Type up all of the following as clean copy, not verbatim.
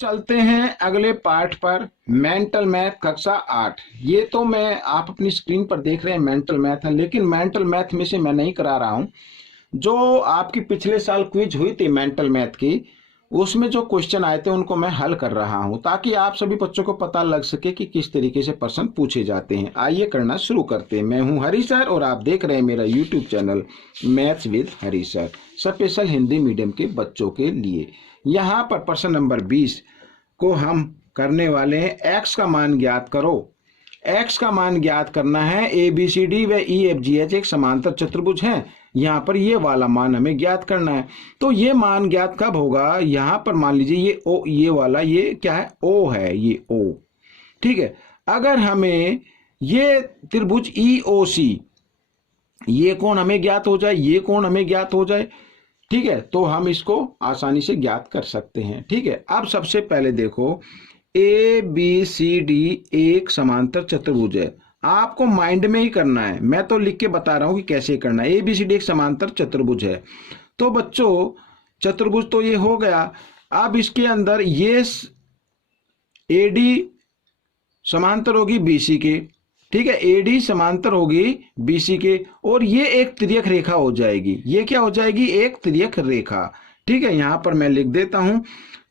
चलते हैं अगले पार्ट पर। मेंटल मैथ कक्षा 8। ये तो मैं आप अपनी स्क्रीन पर देख रहे हैं मेंटल मैथ है, लेकिन मेंटल मैथ में से मैं नहीं करा रहा हूं। जो आपकी पिछले साल क्विज हुई थी मेंटल मैथ की, उसमें जो क्वेश्चन आए थे उनको मैं हल कर रहा हूं, ताकि आप सभी बच्चों को पता लग सके कि किस तरीके से प्रश्न पूछे जाते हैं। आइए करना शुरू करते हैं। मैं हूं हरी सर और आप देख रहे हैं मेरा YouTube channel maths with Hari sir, special Hindi medium के बच्चों के लिए। यहाँ पर प्रश्न नंबर 20 को हम करने वाले हैं। एक्स का मान ज्ञात करो। एक्स का मान ज्ञात करना है। ए बी सी डी व ई एफ जी एच एक समांतर चतुर्भुज है। यहाँ पर ये वाला मान हमें ज्ञात करना है। तो ये मान ज्ञात कब होगा? यहाँ पर मान लीजिए ये ओ, ये वाला ये क्या है? ओ है, ये ओ। ठीक है। अगर हमें ये त्रिभुज ई ओ सी, ये कोण हमें ज्ञात हो जाए, ये कोण हमें ज्ञात हो जाए, ठीक है, तो हम इसको आसानी से ज्ञात कर सकते हैं। ठीक है। अब सबसे पहले देखो, ए बी सी डी एक समांतर चतुर्भुज है। आपको माइंड में ही करना है, मैं तो लिख के बता रहा हूं कि कैसे करना है। ए बी सी डी एक समांतर चतुर्भुज है। तो बच्चों चतुर्भुज तो ये हो गया। अब इसके अंदर ये ए डी समांतर होगी बीसी के, ठीक है, एडी समांतर होगी बीसी के, और ये एक तिर्यक रेखा हो जाएगी। ये क्या हो जाएगी? एक तिर्यक रेखा। ठीक है, यहां पर मैं लिख देता हूं।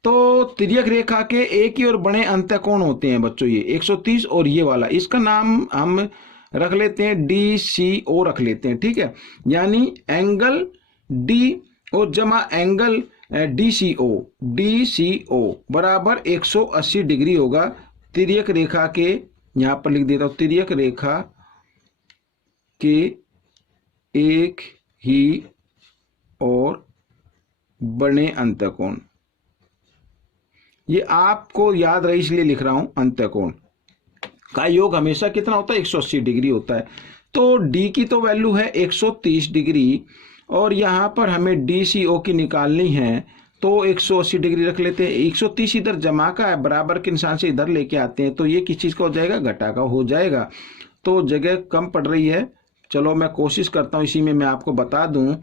तो तिर्यक रेखा के एक ही और बड़े अंतःकोण होते हैं बच्चों, ये 130 और ये वाला, इसका नाम हम रख लेते हैं डी सी ओ रख लेते हैं। ठीक है, यानी एंगल डी और जमा एंगल डी सी ओ बराबर 180 डिग्री होगा। तिर्यक रेखा के, यहां पर लिख देता हूं, तिर्यक रेखा के एक ही और बड़े अंतःकोण। ये आपको याद रहे इसलिए लिख रहा हूं। अंतःकोण का योग हमेशा कितना होता है? 180 डिग्री होता है। तो डी की तो वैल्यू है 130 डिग्री, और यहां पर हमें डी सी ओ की निकालनी है, तो 180 डिग्री रख लेते हैं। 130 इधर जमा का है, बराबर के निशान से इधर लेके आते हैं, तो ये किस चीज का हो जाएगा? घटा का हो जाएगा। तो जगह कम पड़ रही है, चलो मैं कोशिश करता हूं इसी में मैं आपको बता दूं।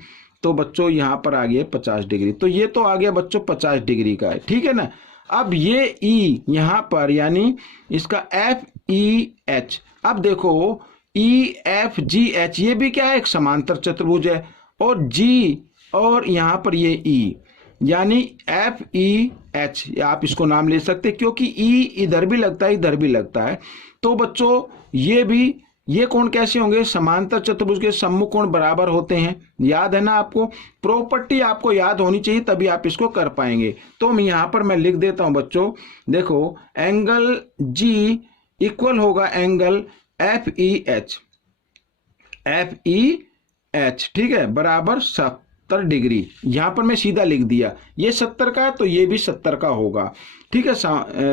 तो बच्चों यहां पर आ गया 50 डिग्री, तो ये तो आ गया बच्चों 50 डिग्री का है। ठीक है ना। अब ये ई यहां पर, यानी इसका एफ ई एच, अब देखो ई एफ जी एच, ये भी क्या है? एक समांतर चतुर्भुज है। और जी और यहां पर ये ई, यानी एफ ई एच, आप इसको नाम ले सकते हैं, क्योंकि ई इधर भी लगता है इधर भी लगता है। तो बच्चों ये भी, ये कोण कैसे होंगे? समांतर चतुर्भुज के सम्मुख कोण बराबर होते हैं। याद है ना आपको? प्रॉपर्टी आपको याद होनी चाहिए, तभी आप इसको कर पाएंगे। तो मैं यहां पर मैं लिख देता हूं बच्चों, देखो एंगल जी इक्वल होगा एंगल एफ ई एच, ठीक है, बराबर 70 डिग्री। यहां पर मैं सीधा लिख दिया, ये 70 का है तो ये भी 70 का होगा। ठीक है।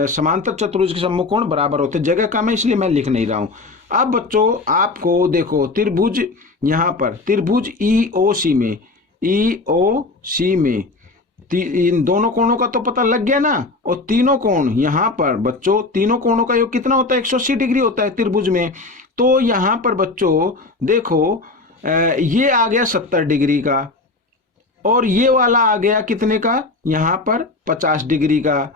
समांतर चतुर्भुज के सम्मुख कोण बराबर होते हैं। जगह कम है इसलिए मैं लिख नहीं रहा हूं। अब बच्चों आपको देखो त्रिभुज, यहां पर त्रिभुज ई ओ सी में इन दोनों कोणों का तो पता लग गया ना। और तीनों कोण यहां पर बच्चों, तीनों कोणों का योग कितना होता है? 180 डिग्री होता है त्रिभुज में। तो यहां पर बच्चों देखो ये आ गया 70 डिग्री का, और ये वाला आ गया कितने का? यहां पर 50 डिग्री का।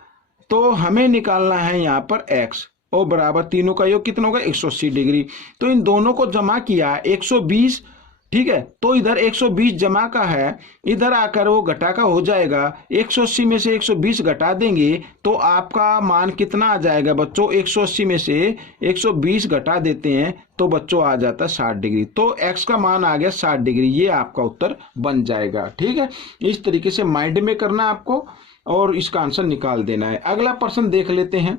तो हमें निकालना है यहां पर x, और बराबर तीनों का योग कितना होगा? 180 डिग्री। तो इन दोनों को जमा किया 120, ठीक है, तो इधर 120 जमा का है, इधर आकर वो घटा का हो जाएगा। 180 में से 120 घटा देंगे तो आपका मान कितना आ जाएगा बच्चों? 180 में से 120 घटा देते हैं तो बच्चों आ जाता है 60 डिग्री। तो x का मान आ गया 60 डिग्री, ये आपका उत्तर बन जाएगा। ठीक है, इस तरीके से माइंड में करना आपको और इसका आंसर निकाल देना है। अगला प्रश्न देख लेते हैं।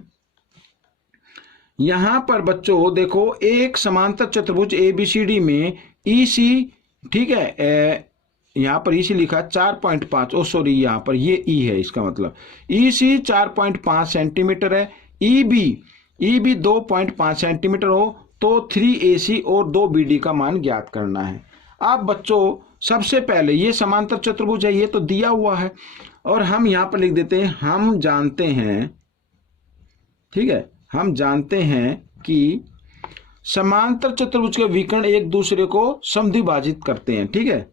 यहां पर बच्चों देखो, एक समांतर चतुर्भुज एबीसीडी में ईसी, ठीक है, यहां पर ईसी लिखा 4.5, ओ सॉरी यहां पर ये ई है, इसका मतलब ईसी 4.5 सेंटीमीटर है। ईबी 2.5 सेंटीमीटर हो तो 3AC और 2BD का मान ज्ञात करना है। अब बच्चों सबसे पहले ये समांतर चतुर्भुज है, ये तो दिया हुआ है, और हम यहां पर लिख देते हैं, हम जानते हैं, ठीक है, हम जानते हैं कि समांतर चतुर्भुज के विकर्ण एक दूसरे को समद्विभाजित करते हैं। ठीक है,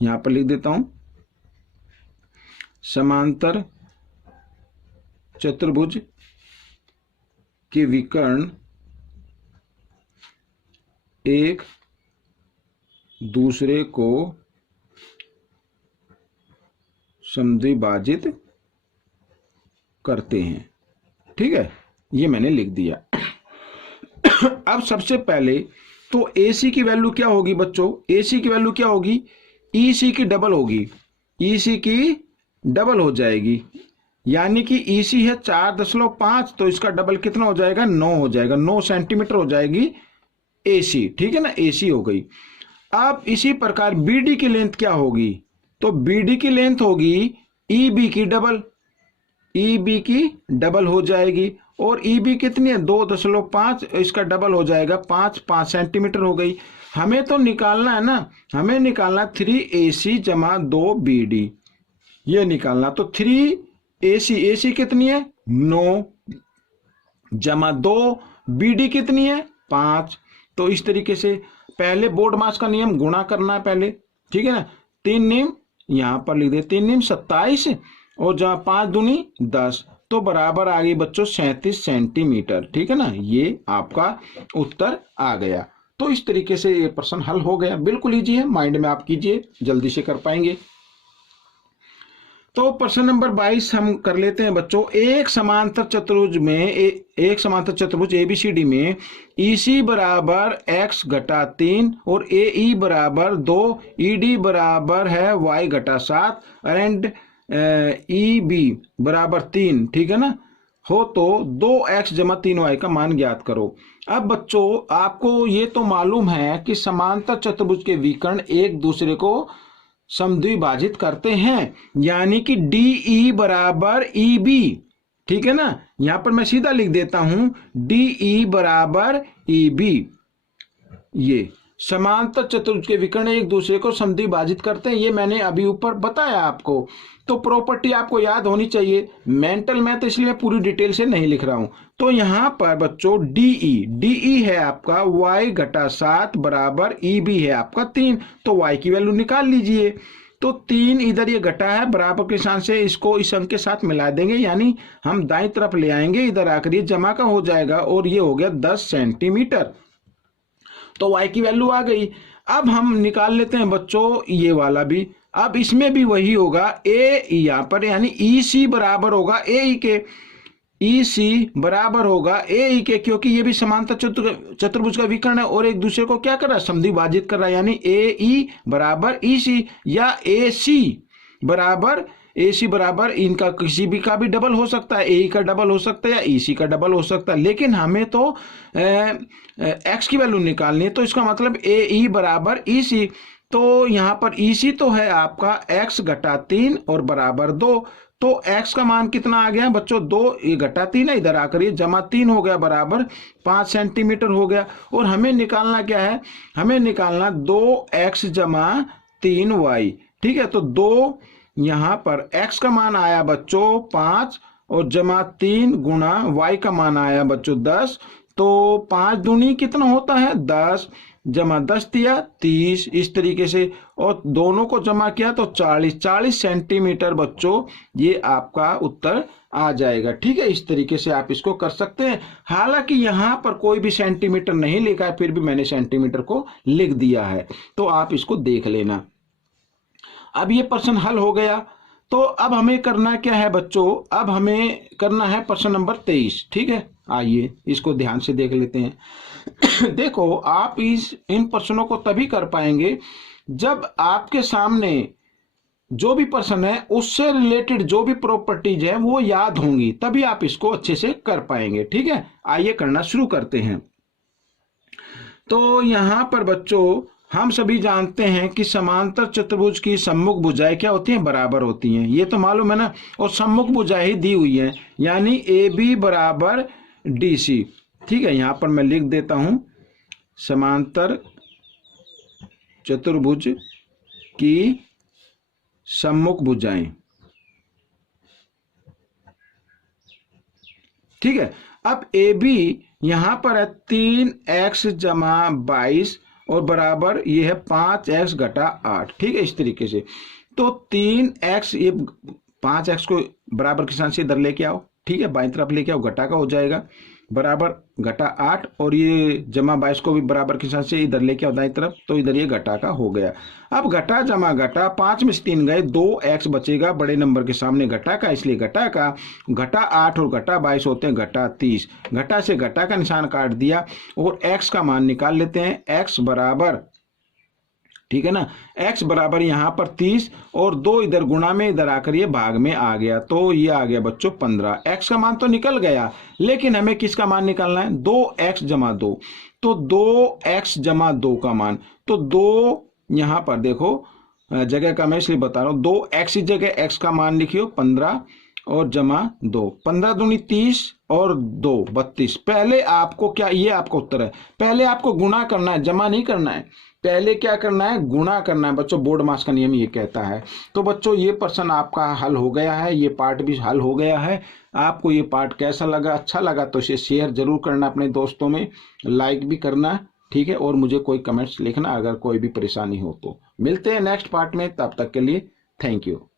यहां पर लिख देता हूं, समांतर चतुर्भुज के विकर्ण एक दूसरे को समद्विभाजित करते हैं। ठीक है, ये मैंने लिख दिया। अब सबसे पहले तो AC की वैल्यू क्या होगी बच्चों? AC की वैल्यू क्या होगी? EC की डबल होगी, EC की डबल हो जाएगी, यानी कि EC है 4.5, तो इसका डबल कितना हो जाएगा? 9 हो जाएगा, 9 सेंटीमीटर हो जाएगी AC। ठीक है ना, AC हो गई। अब इसी प्रकार BD की लेंथ क्या होगी? तो BD की लेंथ होगी EB की डबल, EB की डबल हो जाएगी, और EB कितनी है? 2.5, इसका डबल हो जाएगा 5 सेंटीमीटर हो गई। हमें तो निकालना है ना, हमें निकालना 3AC जमा 2BD, ये निकालना। तो 3AC, AC कितनी है? 9 जमा 2BD कितनी है? 5। तो इस तरीके से पहले बोर्ड मास का नियम गुणा करना है पहले। ठीक है ना, 3 नियम यहां पर लिख दे, 3 नियम 27 और जहां 5 दूनी 10, तो बराबर आ गई बच्चों 37 सेंटीमीटर। ठीक है ना, ये आपका उत्तर आ गया। तो इस तरीके से ये प्रश्न हल हो गया, बिल्कुल इजी है, माइंड में आप कीजिए, जल्दी से कर पाएंगे। तो प्रश्न नंबर 22 हम कर लेते हैं बच्चों। एक समांतर चतुर्भुज में एक समांतर चतुर्भुज ABCD में EC बराबर x घटा 3 और AE बराबर 2, ED बराबर है y घटा 7 एंड EB बराबर 3, ठीक है ना, हो तो 2x जमा 3y का मान ज्ञात करो। अब बच्चों आपको ये तो मालूम है कि समांतर चतुर्भुज के विकर्ण एक दूसरे को समद्विभाजित करते हैं, यानी कि DE बराबर EB। ठीक है ना, यहां पर मैं सीधा लिख देता हूं DE बराबर EB। ये समांतर चतुर्भुज के विकर्ण एक दूसरे को समद्विभाजित करते हैं, ये मैंने अभी ऊपर बताया आपको। तो प्रॉपर्टी आपको याद होनी चाहिए, मेंटल मैथ इसलिए मैं पूरी डिटेल से नहीं लिख रहा हूं। तो यहां पर बच्चों DE है आपका y घटा 7 बराबर EB है आपका 3, तो y की वैल्यू निकाल लीजिए। तो 3 इधर ये घटा है, बराबर के निशान से इसको इस अंक के साथ मिला देंगे, यानी हम दाईं तरफ ले आएंगे, इधर आकर ये जमा का हो जाएगा और ये हो गया 10 सेंटीमीटर। तो y की वैल्यू आ गई। अब हम निकाल लेते हैं बच्चों ये वाला भी। अब इसमें भी वही होगा, ए यहां पर यानी EC बराबर होगा AE के, EC बराबर होगा AE के, क्योंकि ये भी समांतर चतुर्भुज का विकर्ण है और एक दूसरे को क्या कर रहा है? समद्विभाजित कर रहा है, यानी AE बराबर EC या AC बराबर इनका किसी भी का भी डबल हो सकता है, AE का डबल हो सकता है या EC का डबल हो सकता है, लेकिन हमें तो x की वैल्यू निकालनी है, तो इसका मतलब AE बराबर EC। तो यहां पर EC तो है आपका x घटा 3 और बराबर 2, तो x का मान कितना आ गया बच्चों? 2, ये घटा 3 है, इधर आकर ये जमा 3 हो गया, बराबर 5 सेंटीमीटर हो गया। और हमें निकालना क्या है? हमें निकालना 2x जमा 3y। ठीक है, तो 2 यहां पर x का मान आया बच्चों 5 और जमा 3 गुणा y का मान आया बच्चों 10, तो 5 दूनी कितना होता है? 10 जमा 10 दिया 30, इस तरीके से, और दोनों को जमा किया तो 40 सेंटीमीटर बच्चों ये आपका उत्तर आ जाएगा। ठीक है, इस तरीके से आप इसको कर सकते हैं। हालांकि यहां पर कोई भी सेंटीमीटर नहीं लिखा है, फिर भी मैंने सेंटीमीटर को लिख दिया है, तो आप इसको देख लेना। अब ये प्रश्न हल हो गया, तो अब हमें करना क्या है बच्चों? अब हमें करना है प्रश्न नंबर 23। ठीक है, आइए इसको ध्यान से देख लेते हैं। देखो, आप इन प्रश्नों को तभी कर पाएंगे जब आपके सामने जो भी प्रश्न है उससे रिलेटेड जो भी प्रॉपर्टीज है वो याद होंगी, तभी आप इसको अच्छे से कर पाएंगे। ठीक है, आइए करना शुरू करते हैं। तो यहां पर बच्चों हम सभी जानते हैं कि समांतर चतुर्भुज की सम्मुख भुजाएं क्या होती हैं? बराबर होती हैं, ये तो मालूम है ना, और सम्मुख भुजाएं ही दी हुई हैं, यानी AB बराबर DC। ठीक है, यहां पर मैं लिख देता हूं समांतर चतुर्भुज की सम्मुख भुजाएं। ठीक है, अब AB यहां पर है 3x जमा 22 और बराबर ये है 5x घटा 8। ठीक है, इस तरीके से, तो 3x, ये 5x को बराबर के साथ से इधर लेके आओ, ठीक है, बाईं तरफ लेके आओ, घटा का हो जाएगा बराबर घटा 8 और ये जमा 22 को भी बराबर के साथ से इधर लेके आओ दाईं तरफ, तो इधर ये घटा का हो गया। अब घटा जमा घटा 5 में से 3 गए, 2x बचेगा बड़े नंबर के सामने घटा का, इसलिए घटा का। घटा 8 और घटा 22 होते हैं घटा 30, घटा से घटा का निशान काट दिया और x का मान निकाल लेते हैं। x बराबर, ठीक है ना, x बराबर यहाँ पर 30 और 2 इधर गुणा में, इधर आकर ये भाग में आ गया, तो ये आ गया बच्चों 15। x का मान तो निकल गया, लेकिन हमें किसका मान निकालना है, 2x जमा 2, तो 2x जमा 2 का मान, तो 2 यहाँ पर देखो जगह का मैं इसलिए बता रहा हूँ, 2x की जगह x का मान लिखियो 15 और जमा 2, 15 दूनी 30 और 2 32। पहले आपको क्या, ये आपका उत्तर है, पहले आपको गुणा करना है, जमा नहीं करना है, पहले क्या करना है, गुणा करना है बच्चों, बोर्ड मास का नियम ये कहता है। तो बच्चों ये प्रश्न आपका हल हो गया है, ये पार्ट भी हल हो गया है। आपको ये पार्ट कैसा लगा, अच्छा लगा तो इसे शेयर जरूर करना अपने दोस्तों में, लाइक भी करना, ठीक है, और मुझे कोई कमेंट्स लिखना अगर कोई भी परेशानी हो तो। मिलते हैं नेक्स्ट पार्ट में, तब तक के लिए थैंक यू।